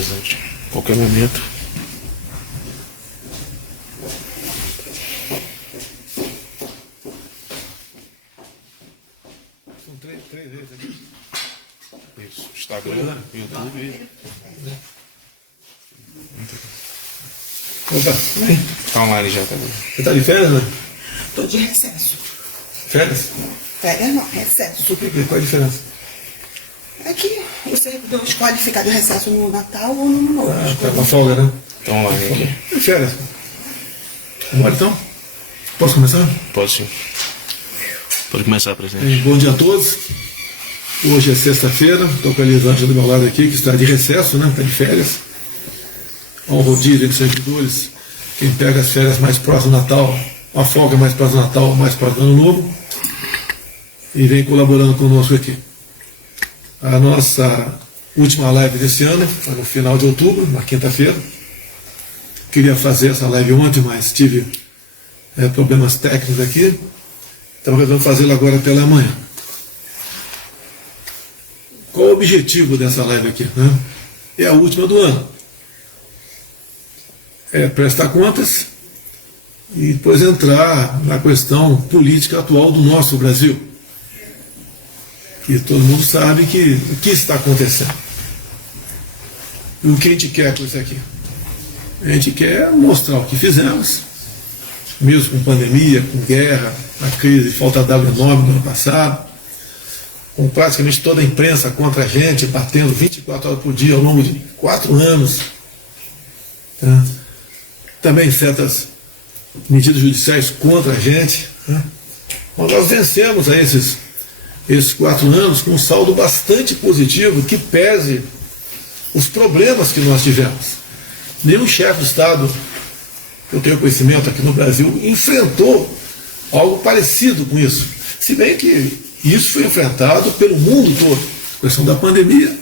presidente. Qualquer momento. São três vezes aqui. Isso. Instagram, YouTube. Opa, Tá online já, tá bom. você tá de férias, né? Tô de recesso. Férias? Férias não, recesso. Por quê? Qual a diferença? É que o servidor escolhe ficar de recesso no Natal ou no Ano Novo. Ah, tá com a folga, né? Tá online aqui. E férias? Bora então? Posso começar? Pode sim. Pode começar, presidente. Bom dia a todos. Hoje é sexta-feira, estou com a Elisângela do meu lado aqui, que está de recesso, né? Está de férias. Há um rodízio de servidores. Quem pega as férias mais próximas do Natal, a folga mais próxima do Natal, mais próxima do Ano Novo, e vem colaborando conosco aqui. A nossa última live desse ano foi no final de outubro, na quinta-feira. Queria fazer essa live ontem, mas tive problemas técnicos aqui. Então resolvemos fazê-la agora pela manhã. Qual o objetivo dessa live aqui? Né? É a última do ano. É prestar contas e depois entrar na questão política atual do nosso Brasil. Que todo mundo sabe que o que está acontecendo. E o que a gente quer com isso aqui? A gente quer mostrar o que fizemos, mesmo com pandemia, com guerra, a crise de falta d'água enorme no ano passado, com praticamente toda a imprensa contra a gente, batendo 24 horas por dia ao longo de 4 anos. Tá? Também certas medidas judiciais contra a gente. Tá? Mas nós vencemos aí esses 4 anos com um saldo bastante positivo que pese os problemas que nós tivemos. Nenhum chefe de Estado, eu tenho conhecimento aqui no Brasil, enfrentou algo parecido com isso. Se bem que isso foi enfrentado pelo mundo todo, a questão da pandemia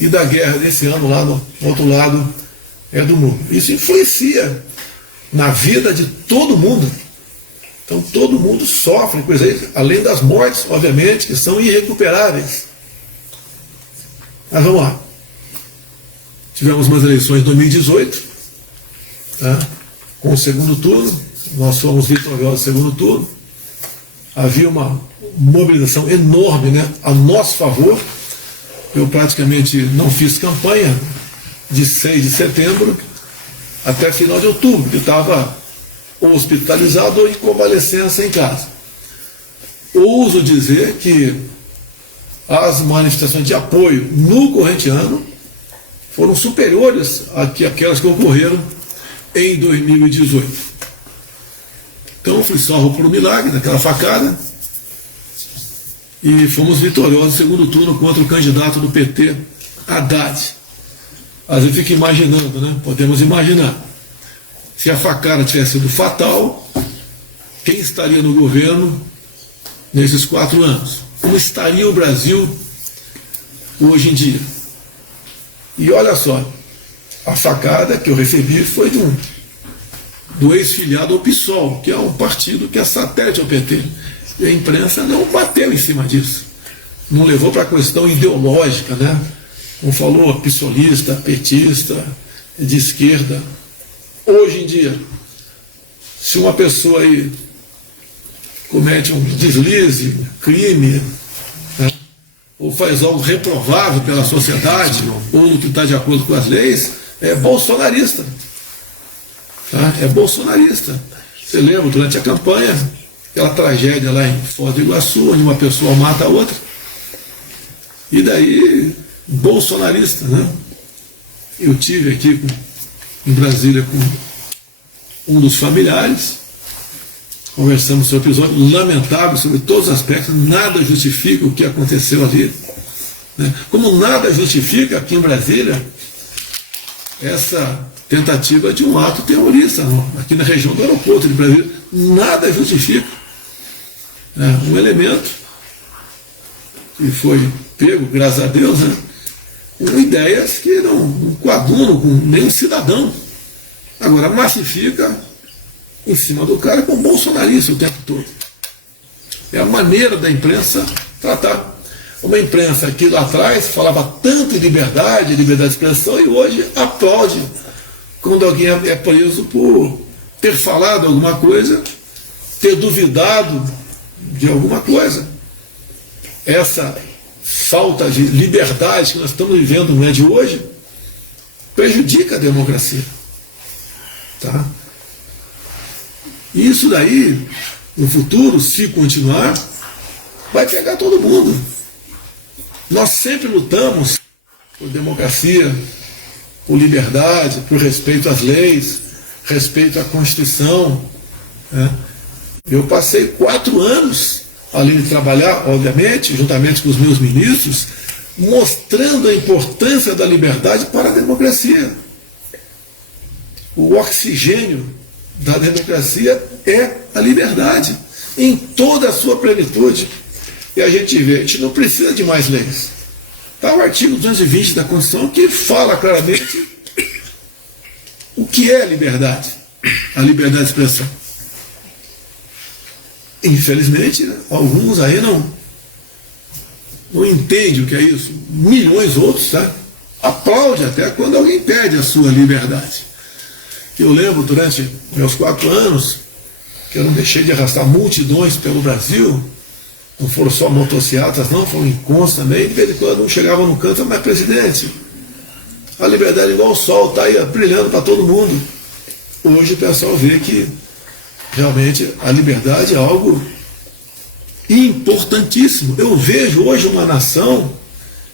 e da guerra desse ano lá no outro lado do mundo. Isso influencia na vida de todo mundo. Então todo mundo sofre com isso aí, além das mortes, obviamente, que são irrecuperáveis. Mas vamos lá. Tivemos umas eleições em 2018, tá? Com o segundo turno, nós fomos vitoriosos no segundo turno. Havia uma mobilização enorme, né, a nosso favor. Eu praticamente não fiz campanha de 6 de setembro até final de outubro. Eu estava hospitalizado ou em convalescença em casa. Ouso dizer que as manifestações de apoio no corrente ano foram superiores àquelas que ocorreram em 2018. Então fui salvo por um milagre daquela facada e fomos vitoriosos no segundo turno contra o candidato do PT, Haddad. Às vezes eu fico imaginando, né? Podemos imaginar. Se a facada tivesse sido fatal, quem estaria no governo nesses 4 anos? Como estaria o Brasil hoje em dia? E olha só, a facada que eu recebi foi do ex-filiado ao PSOL, que é um partido que é satélite ao PT. E a imprensa não bateu em cima disso. Não levou para a questão ideológica, né? Não falou pissolista, petista, de esquerda. Hoje em dia, se uma pessoa aí comete um deslize, crime, né, ou faz algo reprovável pela sociedade, ou no que está de acordo com as leis, é bolsonarista. Tá? É bolsonarista. Você lembra, durante a campanha, aquela tragédia lá em Foz do Iguaçu, onde uma pessoa mata a outra. E daí, bolsonarista, né? Eu tive aqui em Brasília com um dos familiares, conversamos sobre o episódio, lamentável sobre todos os aspectos, nada justifica o que aconteceu ali. Né? Como nada justifica aqui em Brasília essa tentativa de um ato terrorista, não? Aqui na região do aeroporto de Brasília, nada justifica. Um elemento que foi pego, graças a Deus, né, com ideias que não coadunam com nenhum cidadão. Agora, massifica em cima do cara com bolsonarista o tempo todo. É a maneira da imprensa tratar. Uma imprensa que lá atrás falava tanto em liberdade de expressão, e hoje aplaude quando alguém é preso por ter falado alguma coisa, ter duvidado de alguma coisa. Essa falta de liberdade que nós estamos vivendo não é de hoje, prejudica a democracia. Tá? E isso daí, no futuro, se continuar, vai pegar todo mundo. Nós sempre lutamos por democracia, por liberdade, por respeito às leis, respeito à Constituição. Né? Eu passei 4 anos, além de trabalhar, obviamente, juntamente com os meus ministros, mostrando a importância da liberdade para a democracia. O oxigênio da democracia é a liberdade, em toda a sua plenitude. E a gente vê, a gente não precisa de mais leis. Está o artigo 220 da Constituição que fala claramente o que é a liberdade de expressão. Infelizmente, alguns aí não entendem o que é isso. Milhões outros, tá? Aplaudem até quando alguém perde a sua liberdade. Eu lembro, durante meus 4 anos, que eu não deixei de arrastar multidões pelo Brasil. Não foram só motocicletas, não, foram encontros também. De vez em quando um chegava no canto, mas presidente, a liberdade é igual o sol, está aí brilhando para todo mundo. Hoje o pessoal vê que realmente a liberdade é algo importantíssimo. Eu vejo hoje uma nação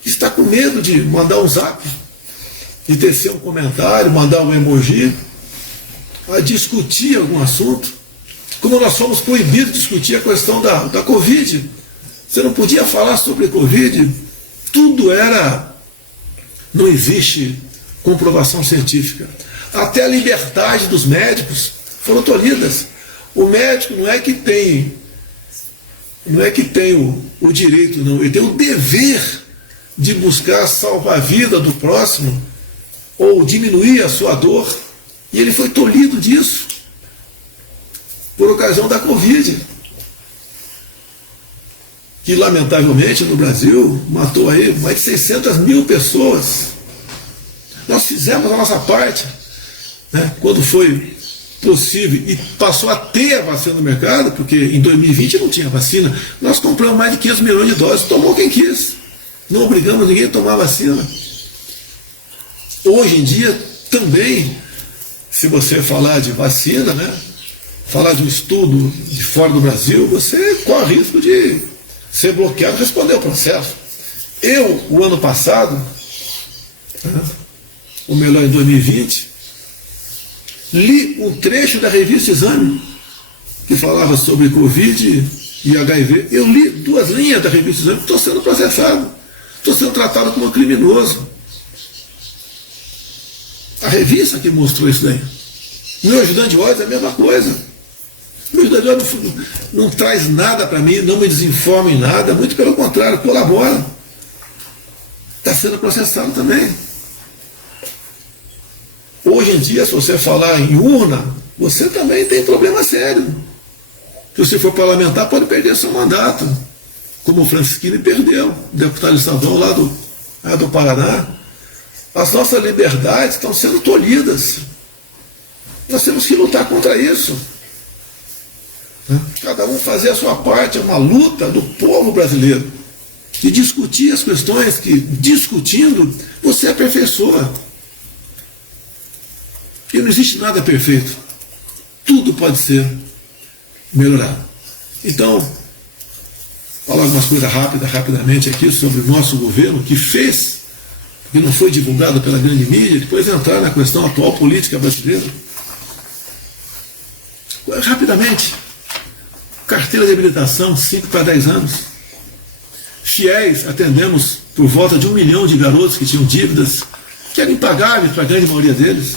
que está com medo de mandar um zap, de tecer um comentário, mandar um emoji, a discutir algum assunto. Como nós fomos proibidos de discutir a questão da Covid. Você não podia falar sobre Covid, tudo era... Não existe comprovação científica. Até a liberdade dos médicos foram tolhidas. O médico não é que tem o direito, não, ele tem o dever de buscar salvar a vida do próximo ou diminuir a sua dor. E ele foi tolhido disso por ocasião da Covid, que lamentavelmente no Brasil matou aí mais de 600 mil pessoas. Nós fizemos a nossa parte, né, quando foi possível e passou a ter a vacina no mercado, porque em 2020 não tinha vacina. Nós compramos mais de 500 milhões de doses, tomou quem quis, não obrigamos ninguém a tomar vacina. Hoje em dia também, se você falar de vacina, né, falar de um estudo de fora do Brasil, você corre risco de ser bloqueado e responder ao processo. Eu, o ano passado, ou melhor, em 2020, li um trecho da revista Exame, que falava sobre Covid e HIV. Eu li 2 linhas da revista Exame, estou sendo processado, estou sendo tratado como um criminoso. A revista que mostrou isso daí. Meu ajudante de ordem é a mesma coisa. Meu ajudante de ordem não traz nada para mim, não me desinforma em nada, muito pelo contrário, colabora. Está sendo processado também. Hoje em dia, se você falar em urna, você também tem problema sério. Se você for parlamentar, pode perder seu mandato, como o Francisquini perdeu, deputado estadual lá do Paraná. As nossas liberdades estão sendo tolhidas. Nós temos que lutar contra isso. Cada um fazer a sua parte, é uma luta do povo brasileiro. E discutir as questões que, discutindo, você aperfeiçoa. E não existe nada perfeito. Tudo pode ser melhorado. Então, falar algumas coisas rapidamente aqui sobre o nosso governo, que fez, que não foi divulgado pela grande mídia, depois entrar na questão atual política brasileira. Rapidamente, carteira de habilitação, 5 para 10 anos. Fiéis, atendemos por volta de 1 milhão de garotos que tinham dívidas, que eram impagáveis para a grande maioria deles.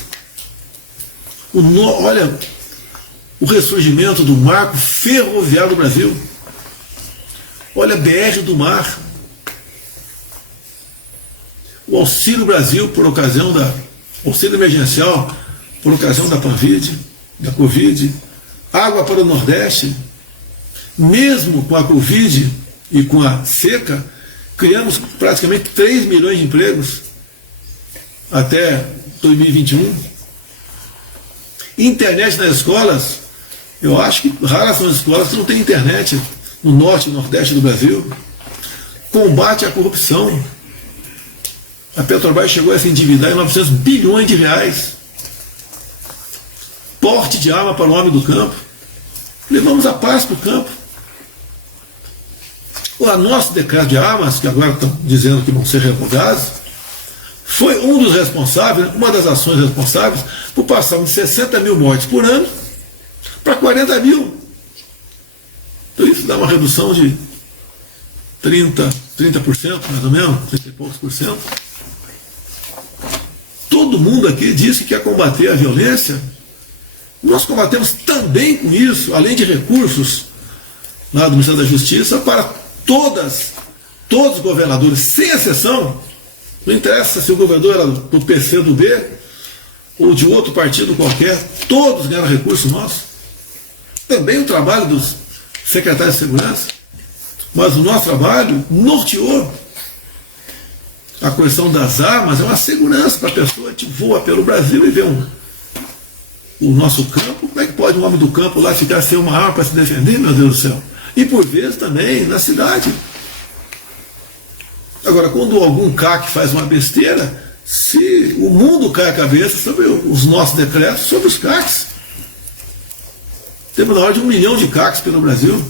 Olha, o ressurgimento do marco ferroviário do Brasil. Olha a BR do Mar. O Auxílio Brasil, por ocasião auxílio emergencial, por ocasião da Covid. Água para o Nordeste. Mesmo com a Covid e com a seca, criamos praticamente 3 milhões de empregos até 2021. Internet nas escolas, eu acho que raras são as escolas que não têm internet no norte e nordeste do Brasil. Combate à corrupção. A Petrobras chegou a se endividar em 900 bilhões de reais. Porte de arma para o homem do campo. Levamos a paz para o campo. O nosso decreto de armas, que agora estão dizendo que vão ser revogados, foi um dos responsáveis, uma das ações responsáveis, por passarmos de 60 mil mortes por ano para 40 mil. Então isso dá uma redução de 30% mais ou menos, 30 e poucos por cento. Todo mundo aqui disse que quer combater a violência. Nós combatemos também com isso, além de recursos lá do Ministério da Justiça, para todos os governadores, sem exceção. Não interessa se o governador era do PC, do B, ou de outro partido qualquer, todos ganharam recursos nossos. Também o trabalho dos secretários de segurança. Mas o nosso trabalho norteou a questão das armas, é uma segurança para a pessoa que voa pelo Brasil e vê o nosso campo. Como é que pode um homem do campo lá ficar sem uma arma para se defender, meu Deus do céu? E por vezes também na cidade. Agora, quando algum CAC faz uma besteira, se o mundo cai a cabeça sobre os nossos decretos, sobre os CACs. Temos na hora de 1 milhão de CACs pelo Brasil.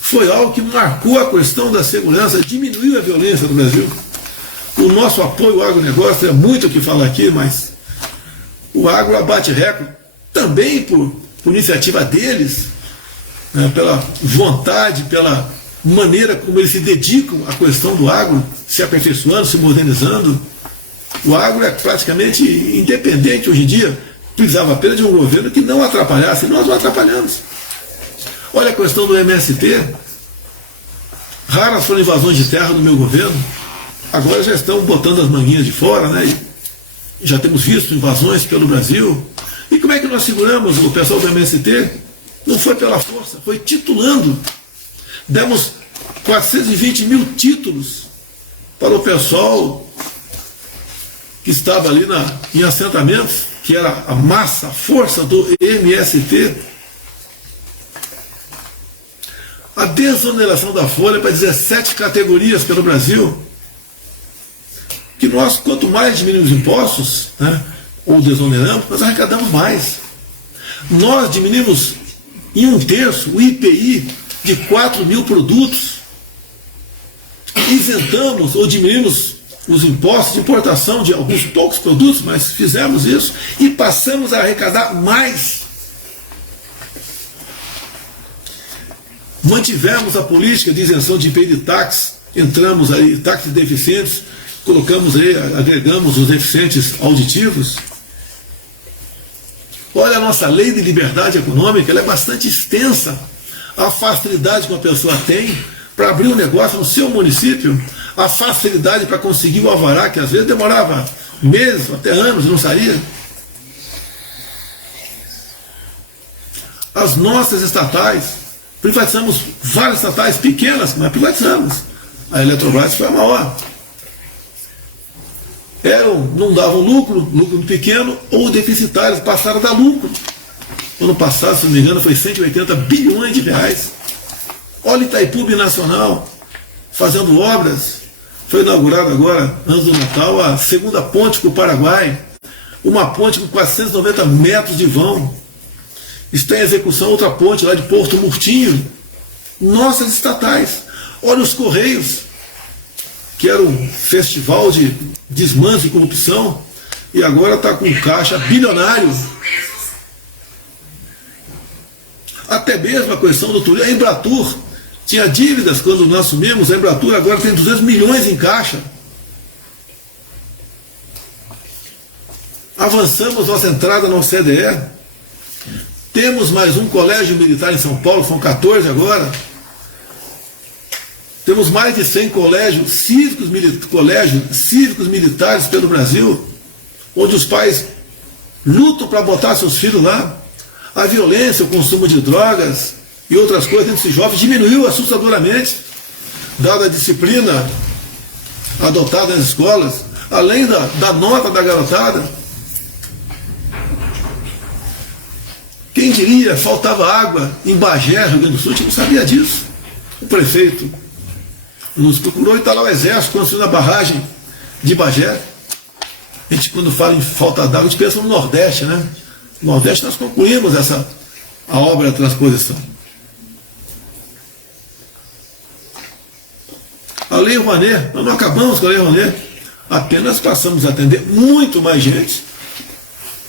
Foi algo que marcou a questão da segurança, diminuiu a violência no Brasil. O nosso apoio ao agronegócio é muito o que falar aqui, mas o agro abate recorde, também por iniciativa deles, né, pela vontade, pela maneira como eles se dedicam à questão do agro, se aperfeiçoando, se modernizando. O agro é praticamente independente hoje em dia, precisava apenas de um governo que não atrapalhasse, e nós não atrapalhamos. Olha a questão do MST, raras foram invasões de terra no meu governo, agora já estão botando as manguinhas de fora, né? E já temos visto invasões pelo Brasil. E como é que nós seguramos o pessoal do MST? Não foi pela força, foi titulando. Demos 420 mil títulos para o pessoal que estava ali em assentamentos, que era a massa, a força do MST. A desoneração da folha para 17 categorias pelo Brasil. Que nós, quanto mais diminuímos impostos, né, ou desoneramos, nós arrecadamos mais. Nós diminuímos em 1/3 o IPI de 4 mil produtos. Isentamos ou diminuímos os impostos de importação de alguns poucos produtos, mas fizemos isso e passamos a arrecadar mais. Mantivemos a política de isenção de IPI de taxas, entramos aí, taxas deficientes, colocamos aí, agregamos os deficientes auditivos. Olha a nossa lei de liberdade econômica, ela é bastante extensa. A facilidade que uma pessoa tem para abrir um negócio no seu município, a facilidade para conseguir o alvará, que às vezes demorava meses, até anos e não saía. As nossas estatais, privatizamos várias estatais pequenas, mas privatizamos. A Eletrobras foi a maior. Não davam lucro pequeno, ou deficitários, passaram a dar lucro. Ano passado, se não me engano, foi 180 bilhões de reais. Olha Itaipu Binacional, fazendo obras. Foi inaugurada agora, antes do Natal, a segunda ponte com o Paraguai. Uma ponte com 490 metros de vão. Está em execução outra ponte lá de Porto Murtinho. Nossas estatais. Olha os Correios, que era um festival de desmanche e corrupção, e agora está com caixa bilionário. Até mesmo a questão do turismo. A Embratur tinha dívidas quando nós assumimos, a Embratur agora tem 200 milhões em caixa. Avançamos nossa entrada na OCDE. Temos mais um colégio militar em São Paulo, são 14 agora. Temos mais de 100 colégios cívicos militares pelo Brasil, onde os pais lutam para botar seus filhos lá. A violência, o consumo de drogas e outras coisas entre esses jovens diminuiu assustadoramente. dada a disciplina adotada nas escolas, além da nota da garotada. Quem diria, faltava água em Bagé, Rio Grande do Sul, a gente não sabia disso. O prefeito nos procurou e está lá o Exército construindo a barragem de Bagé. A gente, quando fala em falta d'água, a gente pensa no Nordeste, né? No Nordeste nós concluímos a obra da transposição. A Lei Rouanet, nós não acabamos com a Lei Rouanet, apenas passamos a atender muito mais gente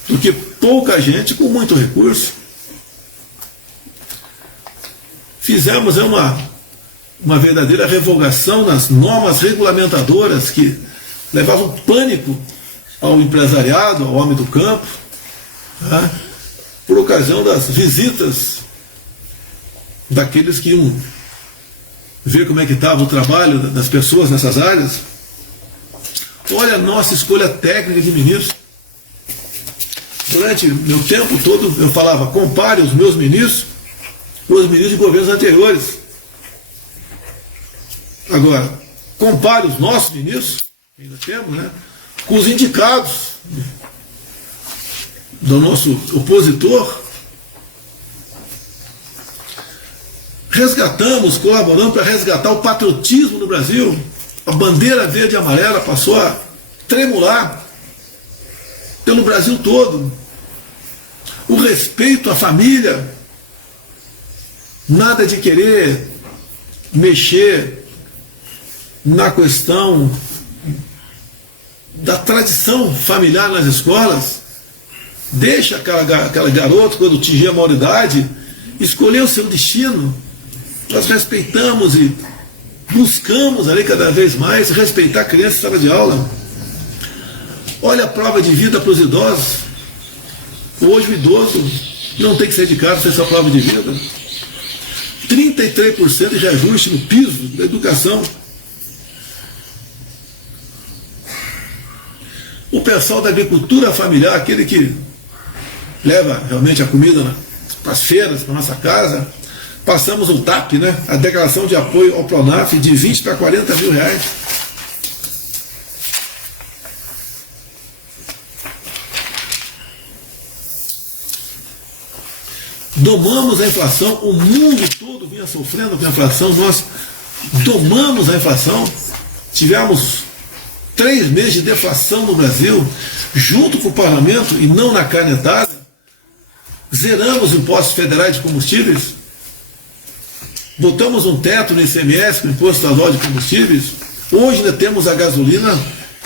do que pouca gente com muito recurso. Fizemos uma verdadeira revogação nas normas regulamentadoras que levavam pânico ao empresariado, ao homem do campo, tá? Por ocasião das visitas daqueles que iam ver como é que estava o trabalho das pessoas nessas áreas. Olha a nossa escolha técnica de ministro. Durante meu tempo todo eu falava, compare os meus ministros com os ministros de governos anteriores. Agora, compare os nossos ministros, que ainda temos, né, com os indicados do nosso opositor. Resgatamos, colaboramos para resgatar o patriotismo no Brasil. A bandeira verde e amarela passou a tremular pelo Brasil todo. O respeito à família, nada de querer mexer na questão da tradição familiar nas escolas. Deixa aquela garota, quando atingir a maioridade, escolher o seu destino. Nós respeitamos e buscamos ali cada vez mais respeitar a criança em sala de aula. Olha a prova de vida para os idosos. Hoje o idoso não tem que sair de casa sem sua prova de vida. 33% de reajuste no piso da educação. O pessoal da agricultura familiar, aquele que leva realmente a comida para as feiras, para a nossa casa, passamos o TAP, né? A declaração de apoio ao Pronaf, de 20 para 40 mil reais. Domamos a inflação, o mundo todo vinha sofrendo com a inflação, nós domamos a inflação, tivemos 3 meses de deflação no Brasil, junto com o parlamento e não na canetada, zeramos impostos federais de combustíveis, botamos um teto no ICMS, no Imposto Estadual de Combustíveis. Hoje ainda temos a gasolina,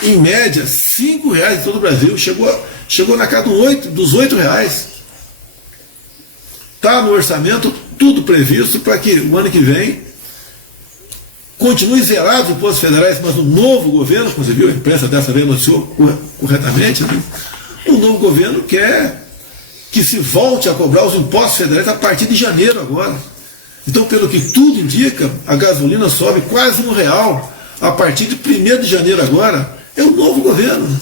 em média, R$ 5 em todo o Brasil, chegou na casa dos R$8. Está no orçamento tudo previsto para que o ano que vem continue zerado os impostos federais, mas o novo governo, como você viu, a imprensa dessa vez noticiou corretamente, né? O novo governo quer que se volte a cobrar os impostos federais a partir de janeiro agora. Então, pelo que tudo indica, a gasolina sobe quase R$1 a partir de 1º de janeiro agora. É o novo governo.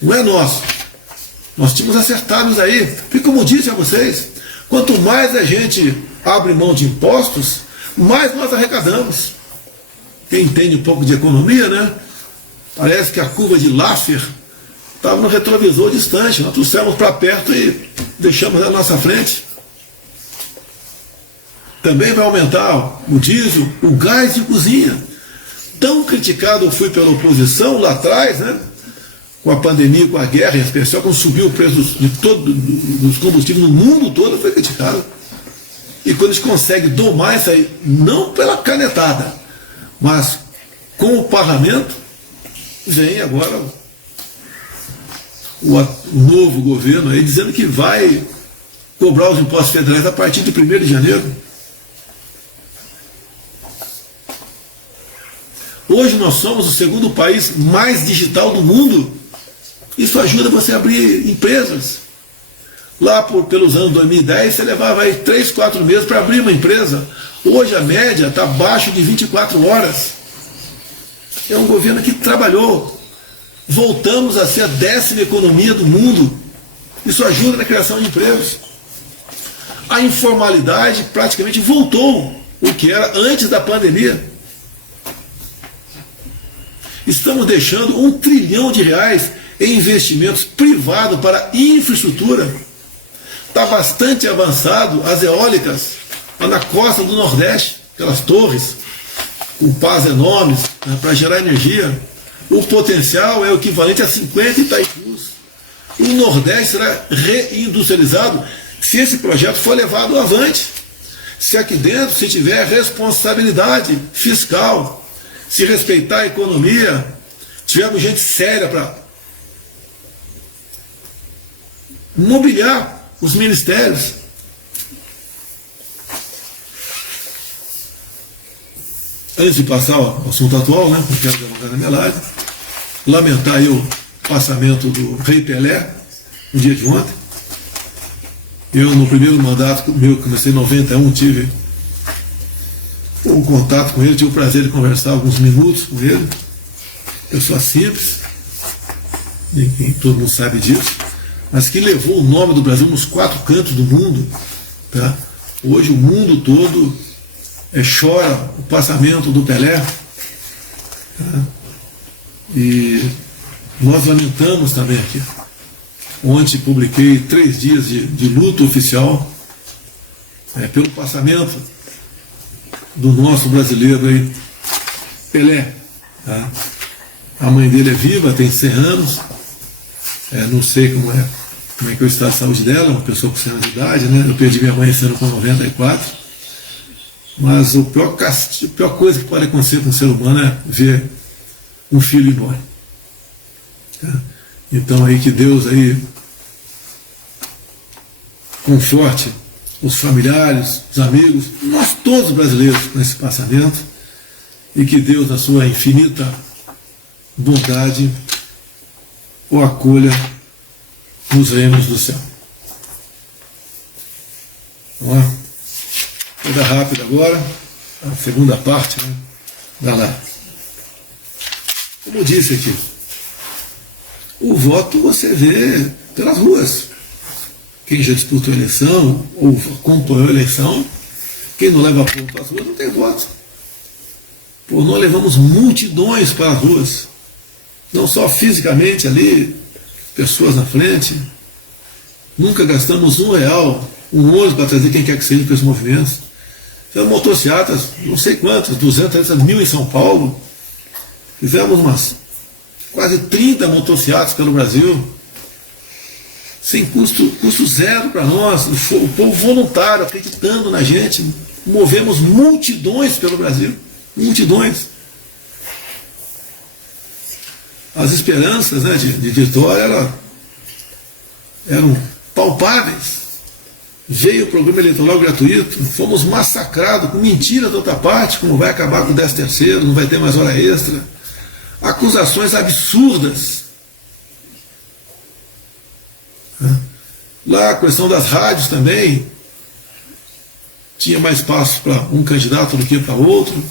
Não é nosso. Nós tínhamos acertados aí. Porque, como disse a vocês, quanto mais a gente abre mão de impostos, mais nós arrecadamos. Quem entende um pouco de economia, né? Parece que a curva de Laffer estava no retrovisor distante. Nós trouxemos para perto e deixamos na nossa frente. Também vai aumentar o diesel, o gás de cozinha. Tão criticado eu fui pela oposição lá atrás, né? Com a pandemia, com a guerra, em especial quando subiu o preço dos combustíveis no mundo todo, foi criticado. E quando a gente consegue domar isso aí, não pela canetada, mas com o parlamento, vem agora o novo governo aí dizendo que vai cobrar os impostos federais a partir de 1º de janeiro. Hoje nós somos o 2º país mais digital do mundo. Isso ajuda você a abrir empresas. Lá pelos anos 2010, você levava aí 3, 4 meses para abrir uma empresa. Hoje a média está abaixo de 24 horas. É um governo que trabalhou. Voltamos a ser a 10ª economia do mundo. Isso ajuda na criação de empregos. A informalidade praticamente voltou. o que era antes da pandemia. Estamos deixando R$1 trilhão em investimentos privados para infraestrutura. Está bastante avançado as eólicas lá na costa do Nordeste, aquelas torres com pás enormes, né, para gerar energia. O potencial é o equivalente a 50 Itaipus. O Nordeste será reindustrializado se esse projeto for levado avante. Se aqui dentro se tiver responsabilidade fiscal, se respeitar a economia, tivermos gente séria para mobiliar os ministérios. Antes de passar ao assunto atual, né, não quero demorar na minha live, lamentar aí o passamento do Rei Pelé no dia de ontem. Eu, no primeiro mandato meu, comecei em 91, tive um contato com ele, tive o prazer de conversar alguns minutos com ele. Pessoa simples, ninguém, todo mundo sabe disso, mas que levou o nome do Brasil nos 4 cantos do mundo. Tá? Hoje o mundo todo chora o passamento do Pelé. Tá? E nós lamentamos também aqui. Ontem publiquei 3 dias de luto oficial pelo passamento do nosso brasileiro aí, Pelé. Tá? A mãe dele é viva, tem 100 anos. Não sei como é que é o estado de saúde dela, uma pessoa com 100 anos de idade, né? Eu perdi minha mãe esse ano com 94. Mas a pior coisa que pode acontecer com um ser humano é ver um filho embora. Tá? Então aí que Deus aí conforte os familiares, os amigos, nós todos brasileiros com esse passamento, e que Deus, na sua infinita bondade, o acolha nos reinos do céu. Vamos lá? Vou dar rápido agora, a segunda parte, né? Dá lá. Como eu disse aqui, o voto você vê pelas ruas. Quem já disputou a eleição ou acompanhou a eleição, quem não leva povo para as ruas não tem voto. Pô, nós levamos multidões para as ruas, não só fisicamente ali, pessoas na frente. Nunca gastamos R$1, um ônibus para trazer quem quer que seja para esses movimentos. Fizemos motocicletas, não sei quantas, 200, 300 mil em São Paulo. Fizemos umas quase 30 motocicletas pelo Brasil, sem custo zero para nós, o povo voluntário, acreditando na gente. Movemos multidões pelo Brasil, multidões. As esperanças, né, de vitória eram palpáveis. Veio o programa eleitoral gratuito, fomos massacrados com mentiras da outra parte, como vai acabar com o 13º, não vai ter mais hora extra. Acusações absurdas. Lá a questão das rádios também, tinha mais espaço para um candidato do que para outro.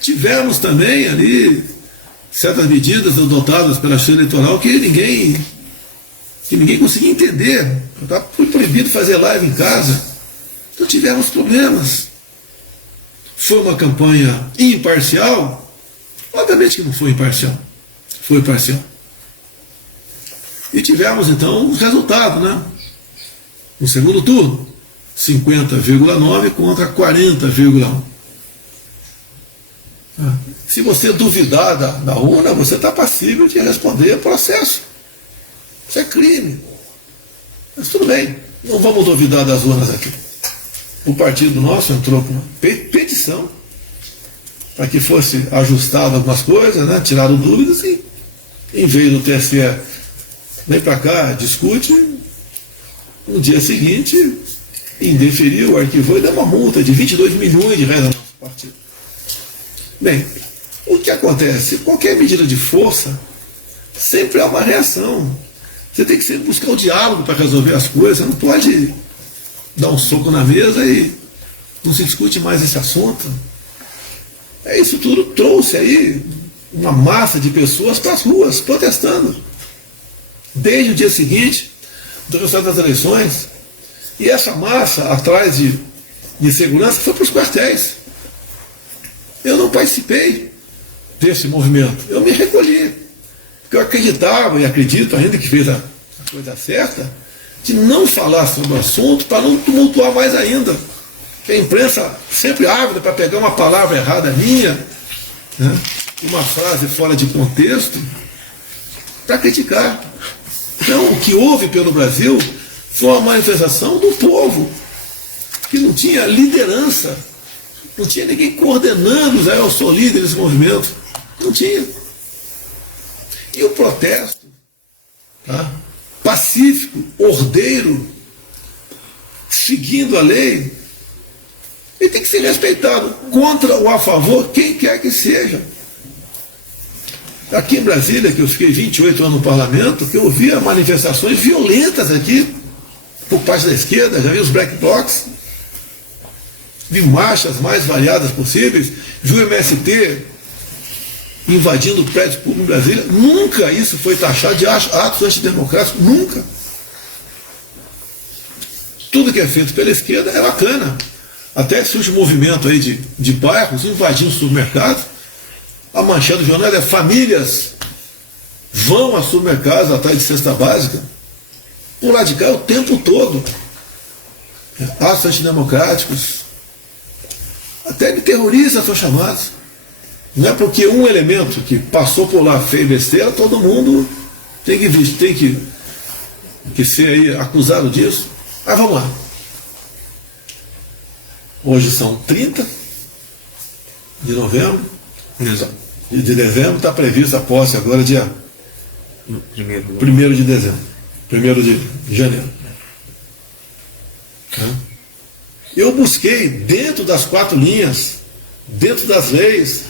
Tivemos também ali certas medidas adotadas pela Justiça Eleitoral que ninguém conseguia entender. Foi proibido fazer live em casa. Então tivemos problemas. Foi uma campanha imparcial? Obviamente que não foi imparcial. Foi parcial. E tivemos então os resultados, né? No segundo turno, 50,9 contra 40,1. Se você duvidar da urna, você está passível de responder processo. Isso é crime. Mas tudo bem, não vamos duvidar das urnas aqui. O partido nosso entrou com uma petição para que fosse ajustado algumas coisas, né? Tirado dúvidas, e em vez do TSE vem para cá, discute, no dia seguinte indeferiu, arquivou e deu uma multa de 22 milhões de reais ao nosso partido. Bem, o que acontece? Qualquer medida de força sempre há uma reação. Você tem que sempre buscar o diálogo para resolver as coisas. Você não pode dar um soco na mesa e não se discute mais esse assunto. Isso tudo trouxe aí uma massa de pessoas para as ruas, protestando. Desde o dia seguinte do resultado das eleições. E essa massa, atrás de segurança, foi para os quartéis. Eu não participei desse movimento, eu me recolhi, porque eu acreditava e acredito ainda que fez a coisa certa, de não falar sobre o assunto para não tumultuar mais ainda. Que a imprensa sempre ávida para pegar uma palavra errada minha, né, uma frase fora de contexto, para criticar. Então, o que houve pelo Brasil foi uma manifestação do povo, que não tinha liderança, não tinha ninguém coordenando, eu sou líder desse movimento, não tinha. E o protesto, tá, pacífico, ordeiro, seguindo a lei, ele tem que ser respeitado, contra ou a favor, quem quer que seja. Aqui em Brasília, que eu fiquei 28 anos no parlamento, que eu via manifestações violentas aqui, por parte da esquerda, já vi os black blocs, vi marchas mais variadas possíveis, vi o MST invadindo o prédio público em Brasília. Nunca isso foi taxado de atos antidemocráticos, nunca. Tudo que é feito pela esquerda é bacana. Até surge um movimento aí de bairros invadindo supermercados. A manchete do jornal é: famílias vão a supermercados atrás de cesta básica. Por lá de cá o tempo todo. Atos antidemocráticos. Até de terroristas são chamados. Não é porque um elemento que passou por lá fez besteira, todo mundo tem que ser aí acusado disso. Mas vamos lá. Hoje são 30 de novembro. De dezembro está prevista a posse agora dia 1º de dezembro. 1º de janeiro. Eu busquei, dentro das 4 linhas, dentro das leis,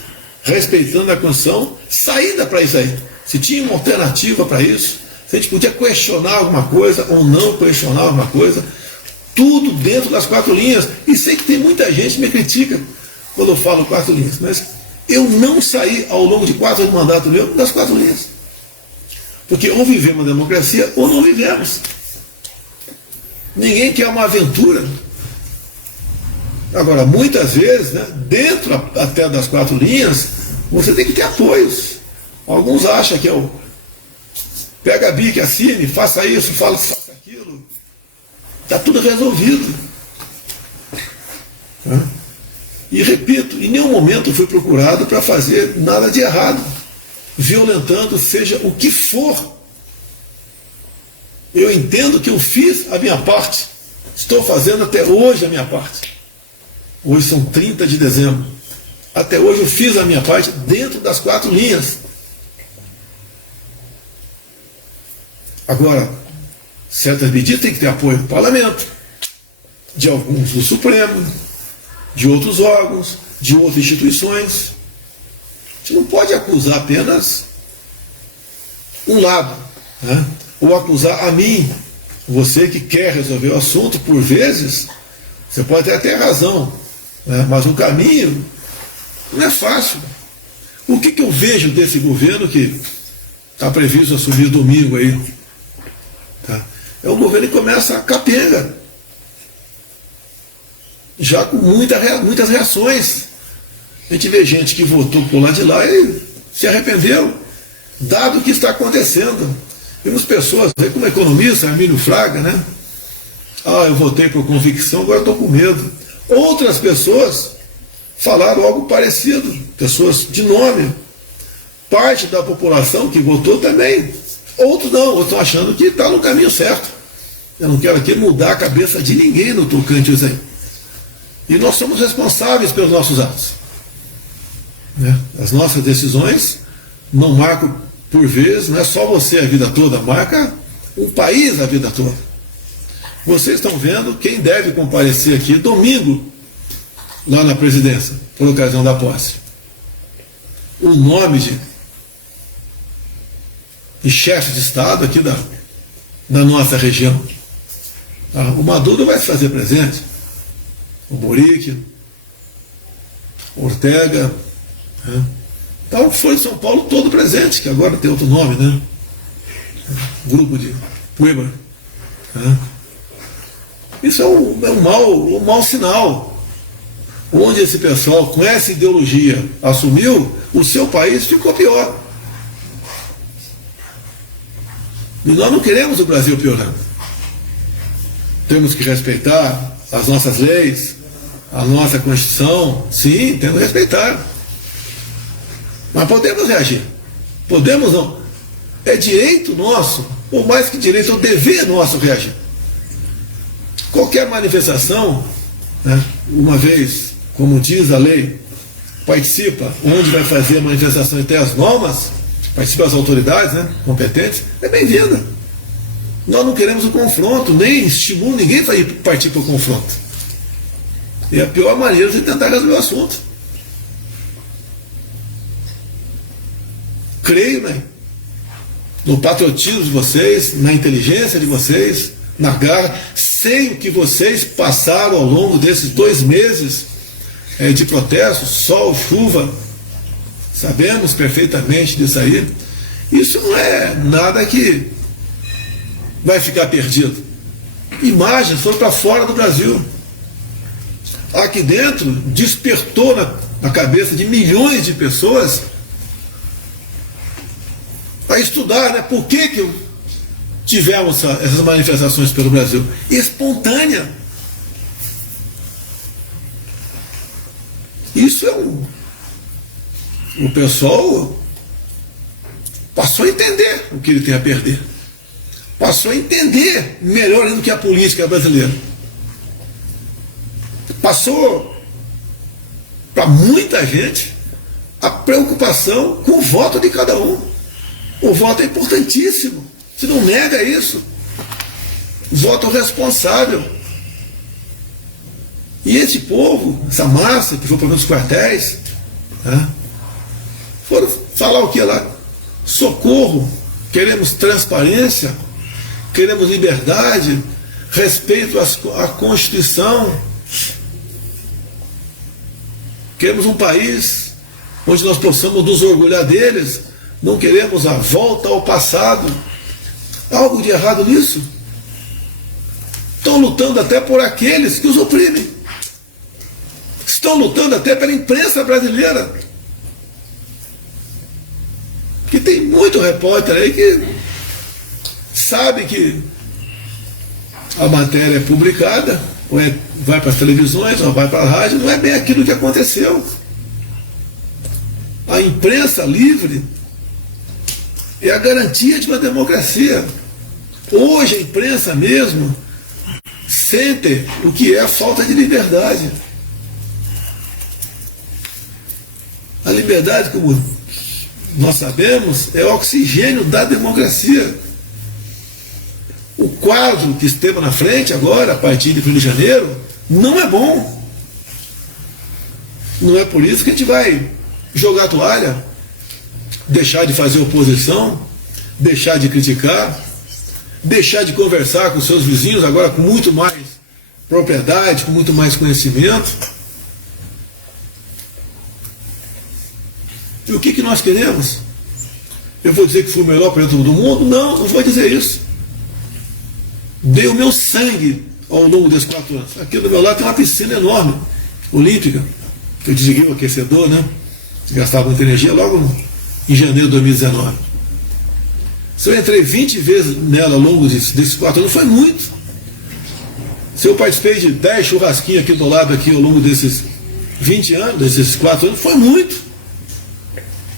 respeitando a Constituição, saída para isso aí. Se tinha uma alternativa para isso, se a gente podia questionar alguma coisa ou não questionar alguma coisa, tudo dentro das 4 linhas. E sei que tem muita gente que me critica quando eu falo 4 linhas, mas eu não saí ao longo de 4 anos de mandato meu das 4 linhas. Porque ou vivemos a democracia ou não vivemos. Ninguém quer uma aventura. Agora, muitas vezes, né, dentro até das 4 linhas, você tem que ter apoios. Alguns acham que é o pega a bica, assine, faça isso, faça aquilo. Está tudo resolvido. E repito, em nenhum momento fui procurado para fazer nada de errado, violentando seja o que for. Eu entendo que eu fiz a minha parte, estou fazendo até hoje a minha parte. Hoje são 30 de dezembro. Até hoje eu fiz a minha parte dentro das 4 linhas. Agora, certas medidas têm que ter apoio do parlamento, de alguns do Supremo, de outros órgãos, de outras instituições. A gente não pode acusar apenas um lado, né? Ou acusar a mim, você que quer resolver o assunto. Por vezes, você pode até ter razão, né? Mas o caminho não é fácil. O que eu vejo desse governo que está previsto assumir domingo aí? Tá? É um governo que começa capenga, já com muitas reações. A gente vê gente que votou por lá de lá e se arrependeu, dado o que está acontecendo. Vemos pessoas, como economista, Armínio Fraga, né? Eu votei por convicção, agora estou com medo. Outras pessoas falaram algo parecido, pessoas de nome. Parte da população que votou também. Outros não, outros estão achando que está no caminho certo. Eu não quero aqui mudar a cabeça de ninguém no tocante a isso aí. E nós somos responsáveis pelos nossos atos. Né? As nossas decisões não marcam, por vezes, não é só você a vida toda, marca um país a vida toda. Vocês estão vendo quem deve comparecer aqui domingo, lá na presidência, por ocasião da posse. O nome de chefe de Estado aqui da nossa região. O Maduro vai se fazer presente. O Boric, o Ortega, né? Então foi de São Paulo todo presente, que agora tem outro nome, né? Grupo de Puebla. Né? Isso é um mau sinal. onde esse pessoal com essa ideologia assumiu, o seu país ficou pior. E nós não queremos o Brasil piorando. Temos que respeitar as nossas leis, a nossa Constituição, sim, temos que respeitar. Mas podemos reagir. Podemos não. É direito nosso, ou mais que direito, é o dever nosso reagir. Qualquer manifestação, né, uma vez, como diz a lei, participa, onde vai fazer a manifestação e tem as normas, participa as autoridades, né, competentes, é bem-vinda. Nós não queremos o confronto, nem estimulo ninguém para partir para o confronto. É a pior maneira de tentar resolver o assunto. Creio, né, no patriotismo de vocês, na inteligência de vocês, na garra. Sei o que vocês passaram ao longo desses 2 meses de protesto, sol, chuva. Sabemos perfeitamente disso aí. Isso não é nada que vai ficar perdido. Imagens foram para fora do Brasil. Aqui dentro despertou na cabeça de milhões de pessoas a estudar, né? Por que tivemos essas manifestações pelo Brasil? Espontânea. Isso é o pessoal passou a entender o que ele tem a perder. Passou a entender melhor ainda do que a política brasileira. Passou para muita gente a preocupação com o voto de cada um. O voto é importantíssimo. Você não nega isso. Voto responsável. E esse povo, essa massa que foi para os quartéis, né, foram falar o que lá? Socorro, queremos transparência, queremos liberdade, respeito à Constituição. Queremos um país onde nós possamos nos orgulhar deles. Não queremos a volta ao passado. Algo de errado nisso? Estão lutando até por aqueles que os oprimem. Estão lutando até pela imprensa brasileira. Que tem muito repórter aí que sabe que a matéria é publicada, ou vai para as televisões, ou vai para a rádio, não é bem aquilo que aconteceu. A imprensa livre é a garantia de uma democracia. Hoje a imprensa mesmo sente o que é a falta de liberdade. A liberdade, como nós sabemos, é o oxigênio da democracia. O quadro que esteve na frente agora, a partir de 1º de janeiro, não é bom. Não é por isso que a gente vai jogar a toalha, deixar de fazer oposição, deixar de criticar, deixar de conversar com seus vizinhos agora com muito mais propriedade, com muito mais conhecimento. E o que nós queremos? Eu vou dizer que fui o melhor presidente do mundo? Não, não vou dizer isso. Dei o meu sangue ao longo desses 4 anos. Aqui do meu lado tem uma piscina enorme, olímpica, que eu desliguei o aquecedor, né? Gastava muita energia logo em janeiro de 2019. Se eu entrei 20 vezes nela ao longo desses 4 anos, foi muito. Se eu participei de 10 churrasquinhos aqui do lado, aqui ao longo desses 20 anos, desses 4 anos, foi muito.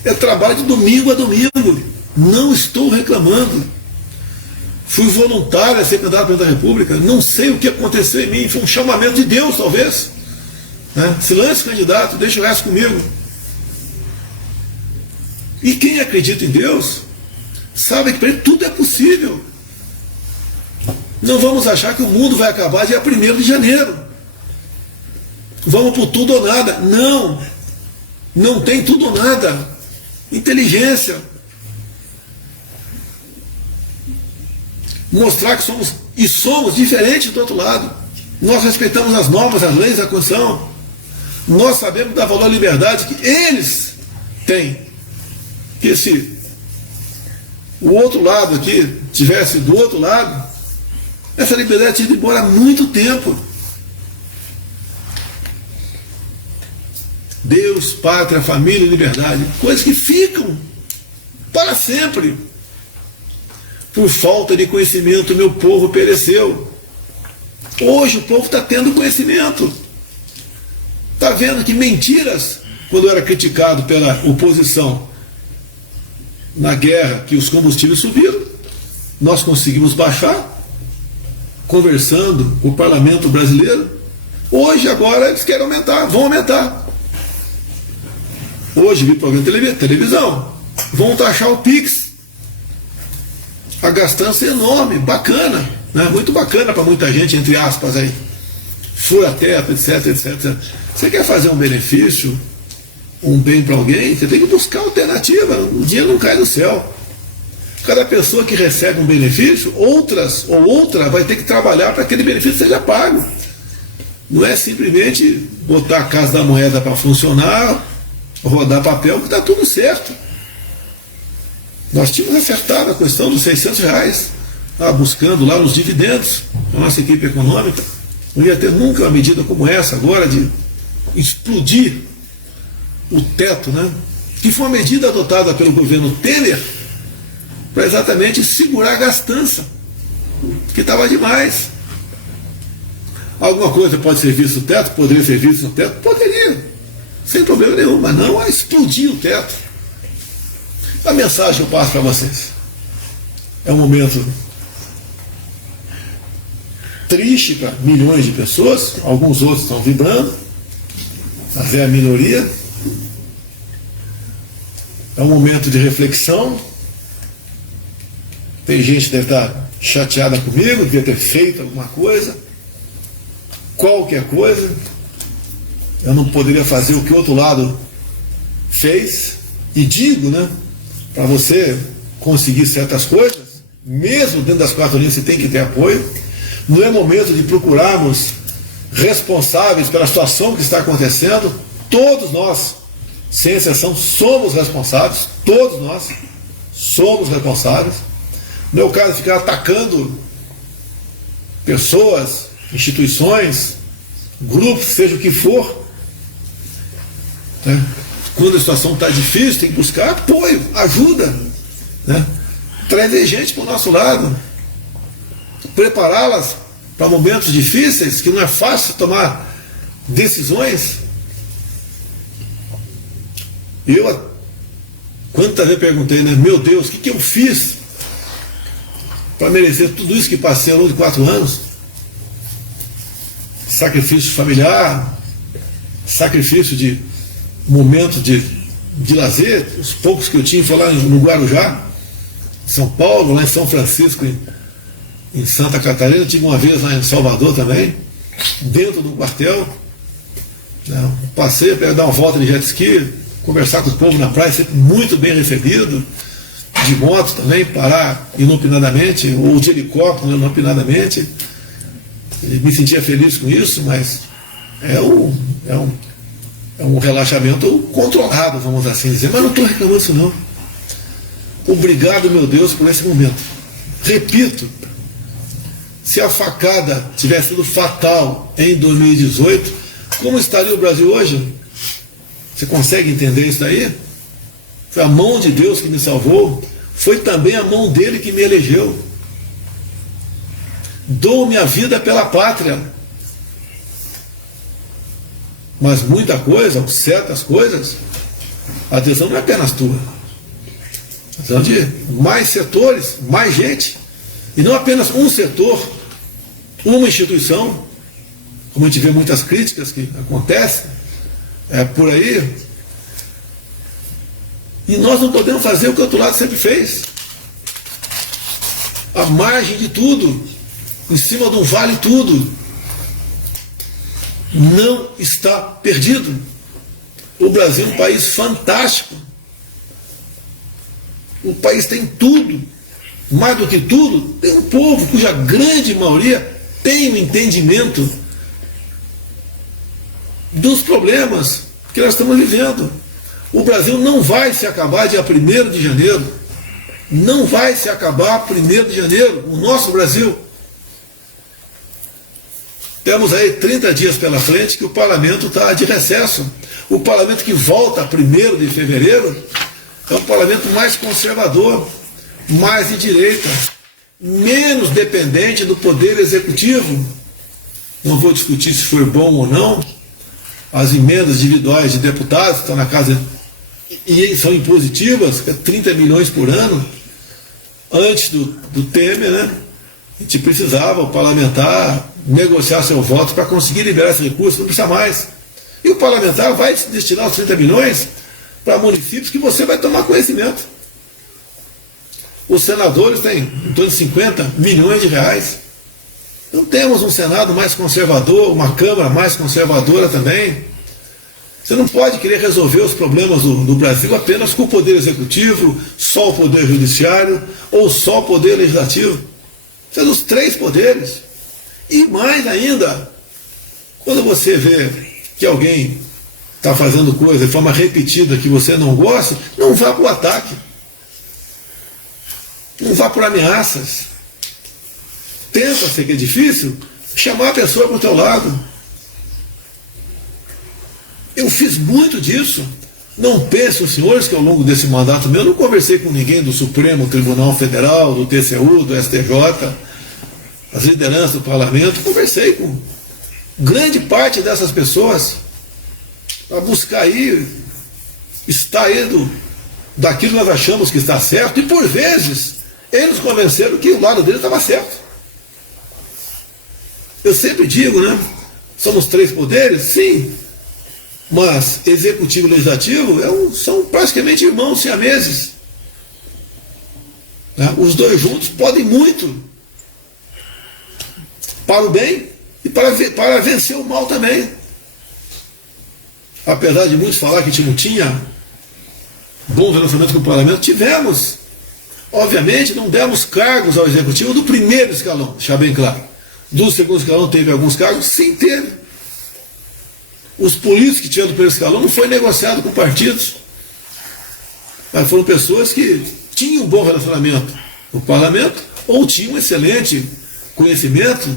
É trabalho de domingo a domingo. Não estou reclamando. Fui voluntário a ser candidato a presidente da República. Não sei o que aconteceu em mim. Foi um chamamento de Deus, talvez. Né? Se lance candidato, deixa o resto comigo. E quem acredita em Deus, sabe que para ele tudo é possível. Não vamos achar que o mundo vai acabar dia 1º de janeiro. Vamos por tudo ou nada. Não. Não tem tudo ou nada. Inteligência. Mostrar que somos diferentes do outro lado. Nós respeitamos as normas, as leis, a Constituição. Nós sabemos dar valor à liberdade que eles têm. Que se o outro lado aqui tivesse do outro lado, essa liberdade tinha ido embora há muito tempo. Deus, pátria, família e liberdade. Coisas que ficam para sempre. Por falta de conhecimento, meu povo pereceu. Hoje o povo está tendo conhecimento. Está vendo que mentiras, quando eu era criticado pela oposição na guerra, que os combustíveis subiram, nós conseguimos baixar, conversando com o parlamento brasileiro. Hoje, agora, eles querem aumentar, vão aumentar. Hoje, vi programa de televisão, vão taxar o Pix. A gastança é enorme, bacana, né? Muito bacana para muita gente, entre aspas, aí. Fura-teto, etc, etc. Você quer fazer um benefício, um bem para alguém, você tem que buscar alternativa, o dinheiro não cai do céu. Cada pessoa que recebe um benefício, outra vai ter que trabalhar para que aquele benefício seja pago. Não é simplesmente botar a Casa da Moeda para funcionar, rodar papel, que está tudo certo. Nós tínhamos acertado a questão dos R$600, buscando lá os dividendos, a nossa equipe econômica. Não ia ter nunca uma medida como essa agora de explodir o teto, né? Que foi uma medida adotada pelo governo Temer para exatamente segurar a gastança, que estava demais. Alguma coisa pode ser vista no teto? Poderia ser vista no teto? Poderia, sem problema nenhum, mas não a explodir o teto. A mensagem que eu passo para vocês é um momento triste para milhões de pessoas, alguns outros estão vibrando, mas é a minoria. É um momento de reflexão. Tem gente que deve estar chateada comigo, devia ter feito alguma coisa, qualquer coisa. Eu não poderia fazer o que o outro lado fez, e digo, né, para você conseguir certas coisas, mesmo dentro das quatro linhas você tem que ter apoio. Não é momento de procurarmos responsáveis pela situação que está acontecendo. Todos nós, sem exceção, somos responsáveis. Todos nós somos responsáveis. Não é o caso de ficar atacando pessoas, instituições, grupos, seja o que for. Né? Quando a situação está difícil, tem que buscar apoio, ajuda, né? Trazer gente para o nosso lado, prepará-las para momentos difíceis, que não é fácil tomar decisões. Eu, quantas vezes perguntei, né? Meu Deus, o que eu fiz para merecer tudo isso que passei ao longo de 4 anos? Sacrifício familiar, sacrifício de momentos de lazer, os poucos que eu tinha, foi lá no Guarujá, São Paulo, lá em São Francisco, em Santa Catarina. Tive uma vez lá em Salvador também, dentro do quartel. Passei para dar uma volta de jet ski, conversar com o povo na praia, sempre muito bem recebido. De moto também, parar inopinadamente, ou de helicóptero inopinadamente. Me sentia feliz com isso, mas é um relaxamento controlado, vamos assim dizer. Mas não estou reclamando disso não. Obrigado, meu Deus, por esse momento. Repito, se a facada tivesse sido fatal em 2018, como estaria o Brasil hoje? Você consegue entender isso daí? Foi a mão de Deus que me salvou, foi também a mão dele que me elegeu. Dou minha vida pela pátria. Mas muita coisa, certas coisas, a decisão não é apenas tua. A decisão de mais setores, mais gente. E não apenas um setor, uma instituição, como a gente vê muitas críticas que acontecem por aí. E nós não podemos fazer o que o outro lado sempre fez. À margem de tudo, em cima de um vale tudo. Não está perdido. O Brasil é um país fantástico. O país tem tudo. Mais do que tudo, tem um povo cuja grande maioria tem o entendimento dos problemas que nós estamos vivendo. O Brasil não vai se acabar dia 1º de janeiro. Não vai se acabar 1º de janeiro. O nosso Brasil. Temos aí 30 dias pela frente que o parlamento está de recesso. O parlamento que volta 1º de fevereiro é um parlamento mais conservador, mais de direita, menos dependente do poder executivo. Não vou discutir se foi bom ou não. As emendas individuais de deputados estão na casa e são impositivas, 30 milhões por ano. Antes do Temer, né? A gente precisava, o parlamentar, negociar seu voto para conseguir liberar esse recurso, não precisa mais. E o parlamentar vai destinar os 30 milhões para municípios que você vai tomar conhecimento. Os senadores têm em torno de 50 milhões de reais. Então temos um Senado mais conservador, uma Câmara mais conservadora também. Você não pode querer resolver os problemas do Brasil apenas com o Poder Executivo, só o Poder Judiciário ou só o Poder Legislativo. Você tem os 3 poderes. E mais ainda, quando você vê que alguém está fazendo coisa de forma repetida que você não gosta, não vá para o ataque. Não vá por ameaças. Tenta, sei que é difícil, chamar a pessoa para o teu lado. Eu fiz muito disso. Não pensem os senhores que ao longo desse mandato meu, eu não conversei com ninguém do Supremo Tribunal Federal, do TCU, do STJ, as lideranças do parlamento, conversei com grande parte dessas pessoas para buscar aí, estar aí daquilo que nós achamos que está certo, e por vezes eles convenceram que o lado dele estava certo. Eu sempre digo, né? Somos 3 poderes? Sim. Mas executivo e legislativo são praticamente irmãos siameses. Né? Os 2 juntos podem muito para o bem e para vencer o mal também. Apesar de muitos falar que a gente não tinha bom relacionamento com o parlamento, tivemos. Obviamente não demos cargos ao executivo do 1º escalão, deixar bem claro. Do 2º escalão teve alguns cargos? Sim, teve. Os políticos que tinham do 1º escalão não foi negociado com partidos, mas foram pessoas que tinham um bom relacionamento no parlamento ou tinham um excelente conhecimento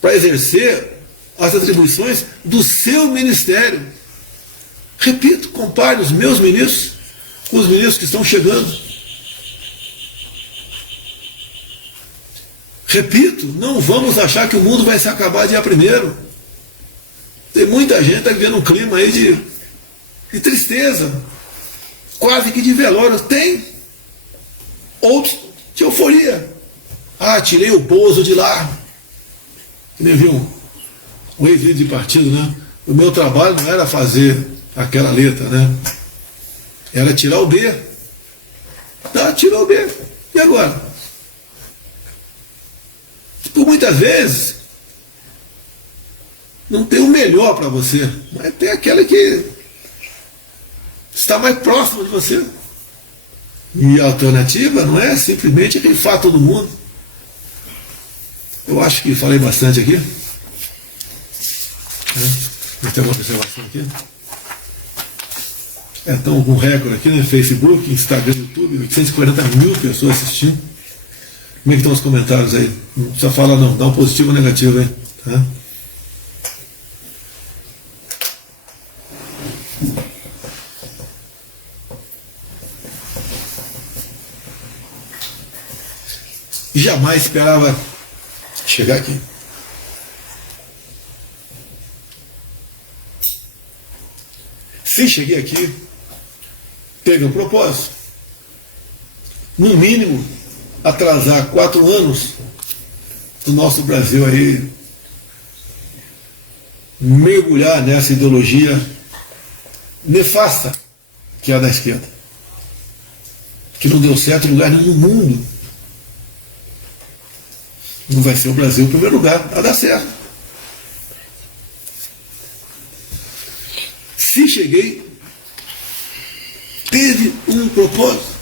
para exercer as atribuições do seu ministério. Repito, compare os meus ministros com os ministros que estão chegando. Repito, não vamos achar que o mundo vai se acabar dia 1º. Tem muita gente que está vivendo um clima aí de tristeza, quase que de velório. Tem outros de euforia. Ah, tirei o Bozo de lá. Nem viu um ex-líder de partido, né? O meu trabalho não era fazer aquela letra, né? Era tirar o B. Tá, tirou o B. E agora? Por muitas vezes não tem o melhor para você, mas tem aquela que está mais próxima de você. E a alternativa não é simplesmente rifar todo mundo. Eu acho que falei bastante aqui. Tem uma observação aqui. Estão com recorde aqui no Facebook, Instagram, YouTube, 840 mil pessoas assistindo. Como é que estão os comentários aí? Não precisa falar não, dá um positivo ou negativo aí. Tá? Jamais esperava chegar aqui. Se cheguei aqui, teve um propósito. No mínimo, atrasar 4 anos do nosso Brasil aí, mergulhar nessa ideologia nefasta que é a da esquerda, que não deu certo em lugar nenhum no mundo. Não vai ser o Brasil em primeiro lugar a dar certo. Se cheguei, teve um propósito.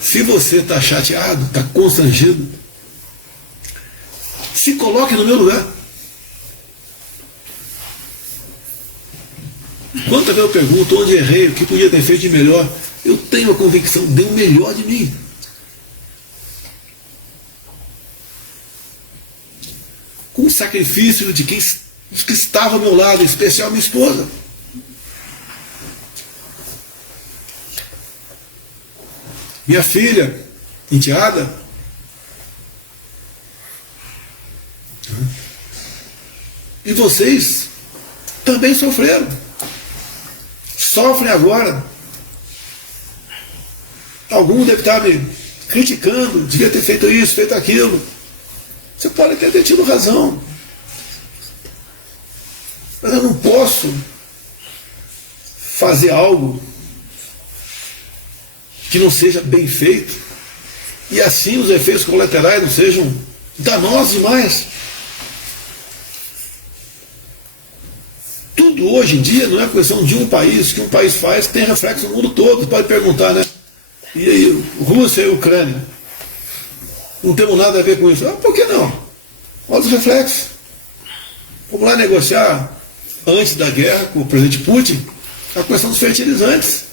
Se você está chateado, está constrangido, se coloque no meu lugar. Quantas vezes eu pergunto onde errei, o que podia ter feito de melhor, eu tenho a convicção, dei o melhor de mim. sacrifício de os que estavam ao meu lado, em especial minha esposa. Minha filha, enteada. E vocês também sofreram. Sofrem agora. Algum deve estar me criticando, devia ter feito isso, feito aquilo. Você pode até ter tido razão. Mas eu não posso fazer algo que não seja bem feito e assim os efeitos colaterais não sejam danosos demais. Tudo hoje em dia não é questão de um país, que um país faz, que tem reflexo no mundo todo. Você pode perguntar, né? E aí, Rússia e Ucrânia? Não temos nada a ver com isso. Por que não? Olha os reflexos. Vamos lá negociar, antes da guerra, com o presidente Putin, a questão dos fertilizantes.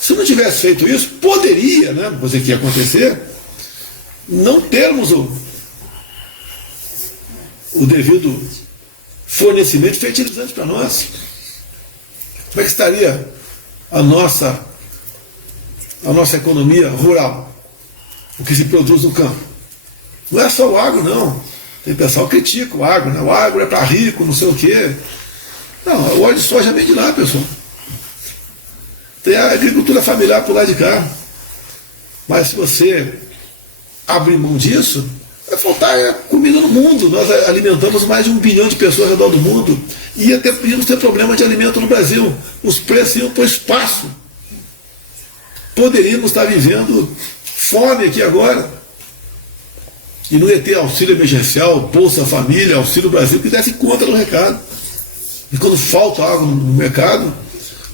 Se não tivesse feito isso, poderia, né, coisa que ia acontecer, não termos o devido fornecimento de fertilizantes para nós. Como é que estaria a nossa economia rural? O que se produz no campo? Não é só o agro, não. Tem pessoal que critica o agro, né? O agro é para rico, não sei o quê. Não, o óleo de soja vem de lá, pessoal. Tem a agricultura familiar por lá de cá. Mas se você abrir mão disso, vai faltar comida no mundo. Nós alimentamos mais de 1 bilhão de pessoas ao redor do mundo. E íamos ter problema de alimento no Brasil. Os preços iam para o espaço. Poderíamos estar vivendo fome aqui agora. E não ia ter auxílio emergencial, Bolsa Família, Auxílio Brasil, que desse conta do recado. E quando falta água no mercado,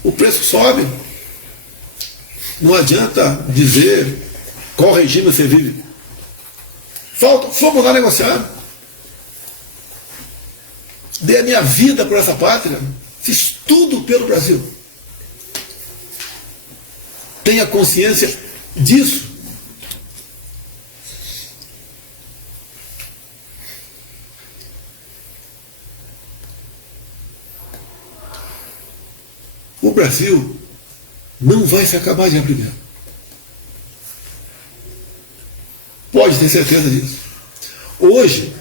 o preço sobe. Não adianta dizer qual regime você vive. Fomos lá negociar. Dei a minha vida por essa pátria. Fiz tudo pelo Brasil. Tenha consciência disso. O Brasil não vai se acabar de primeiro. Pode ter certeza disso. Hoje,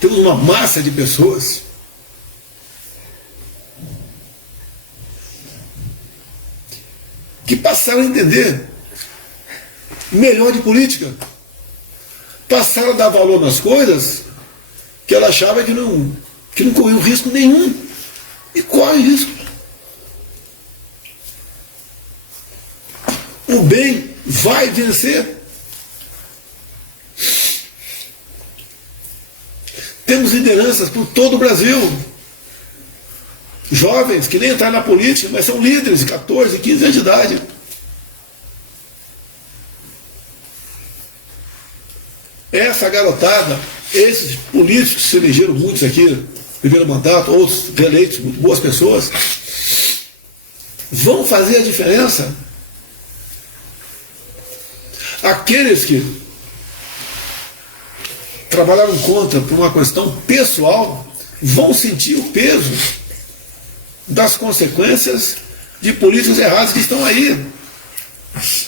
temos uma massa de pessoas que passaram a entender melhor de política. Passaram a dar valor nas coisas que ela achava que não corriam risco nenhum. E corre risco. O bem vai vencer. Temos lideranças por todo o Brasil. Jovens que nem entraram na política, mas são líderes de 14, 15 anos de idade. Essa garotada, esses políticos que se elegeram, muitos aqui, primeiro mandato, outros reeleitos, muito boas pessoas, vão fazer a diferença. Aqueles que trabalharam contra por uma questão pessoal vão sentir o peso das consequências de políticas erradas que estão aí.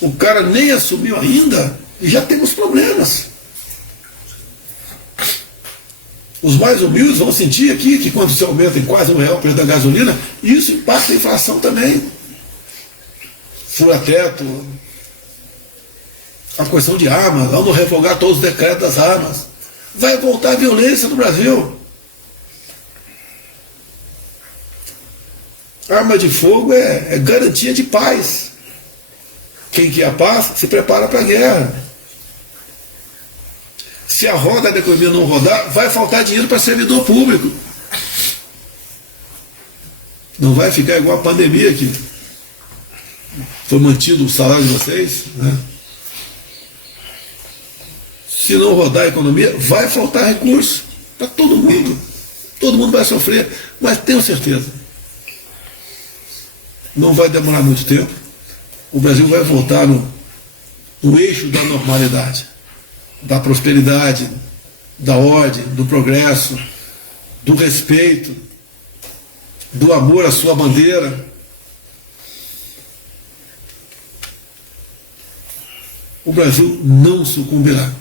O cara nem assumiu ainda e já temos problemas. Os mais humildes vão sentir aqui que quando se aumenta em quase R$1 o preço da gasolina, isso impacta a inflação também. Fura-teto, a questão de armas, vamos revogar todos os decretos das armas. Vai voltar a violência no Brasil. Arma de fogo é garantia de paz. Quem quer a paz se prepara para a guerra. Se a roda da economia não rodar, vai faltar dinheiro para servidor público. Não vai ficar igual a pandemia que foi mantido o salário de vocês, né? Se não rodar a economia, vai faltar recurso para todo mundo. Todo mundo vai sofrer, mas tenho certeza. Não vai demorar muito tempo. O Brasil vai voltar no eixo da normalidade, da prosperidade, da ordem, do progresso, do respeito, do amor à sua bandeira. O Brasil não sucumbirá.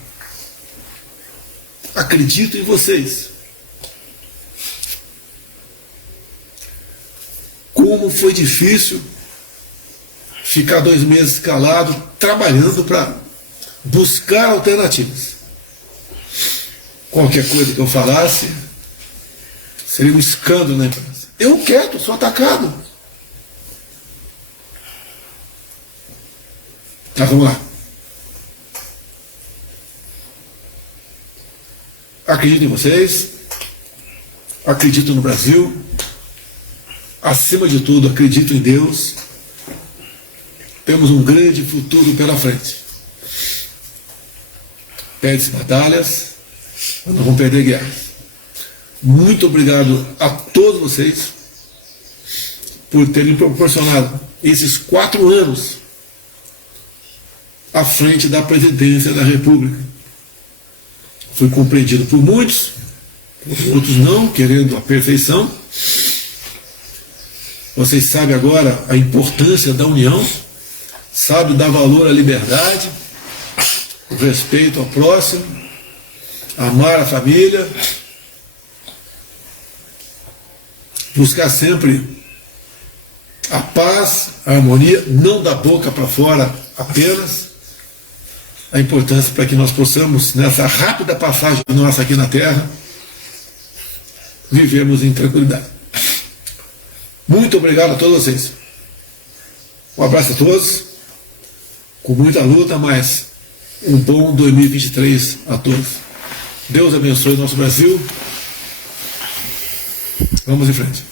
Acredito em vocês. Como foi difícil ficar 2 meses calado, trabalhando para buscar alternativas. Qualquer coisa que eu falasse seria um escândalo na imprensa. Eu quieto, sou atacado. Tá, vamos lá. Acredito em vocês, acredito no Brasil, acima de tudo, acredito em Deus. Temos um grande futuro pela frente. Perde-se batalhas, mas não vamos perder guerras. Muito obrigado a todos vocês por terem proporcionado esses 4 anos à frente da presidência da República. Fui compreendido por muitos, outros não, querendo a perfeição. Vocês sabem agora a importância da união, sabem dar valor à liberdade, o respeito ao próximo, amar a família, buscar sempre a paz, a harmonia, não da boca para fora apenas, a importância para que nós possamos, nessa rápida passagem nossa aqui na Terra, vivermos em tranquilidade. Muito obrigado a todos vocês. Um abraço a todos, com muita luta, mas um bom 2023 a todos. Deus abençoe o nosso Brasil. Vamos em frente.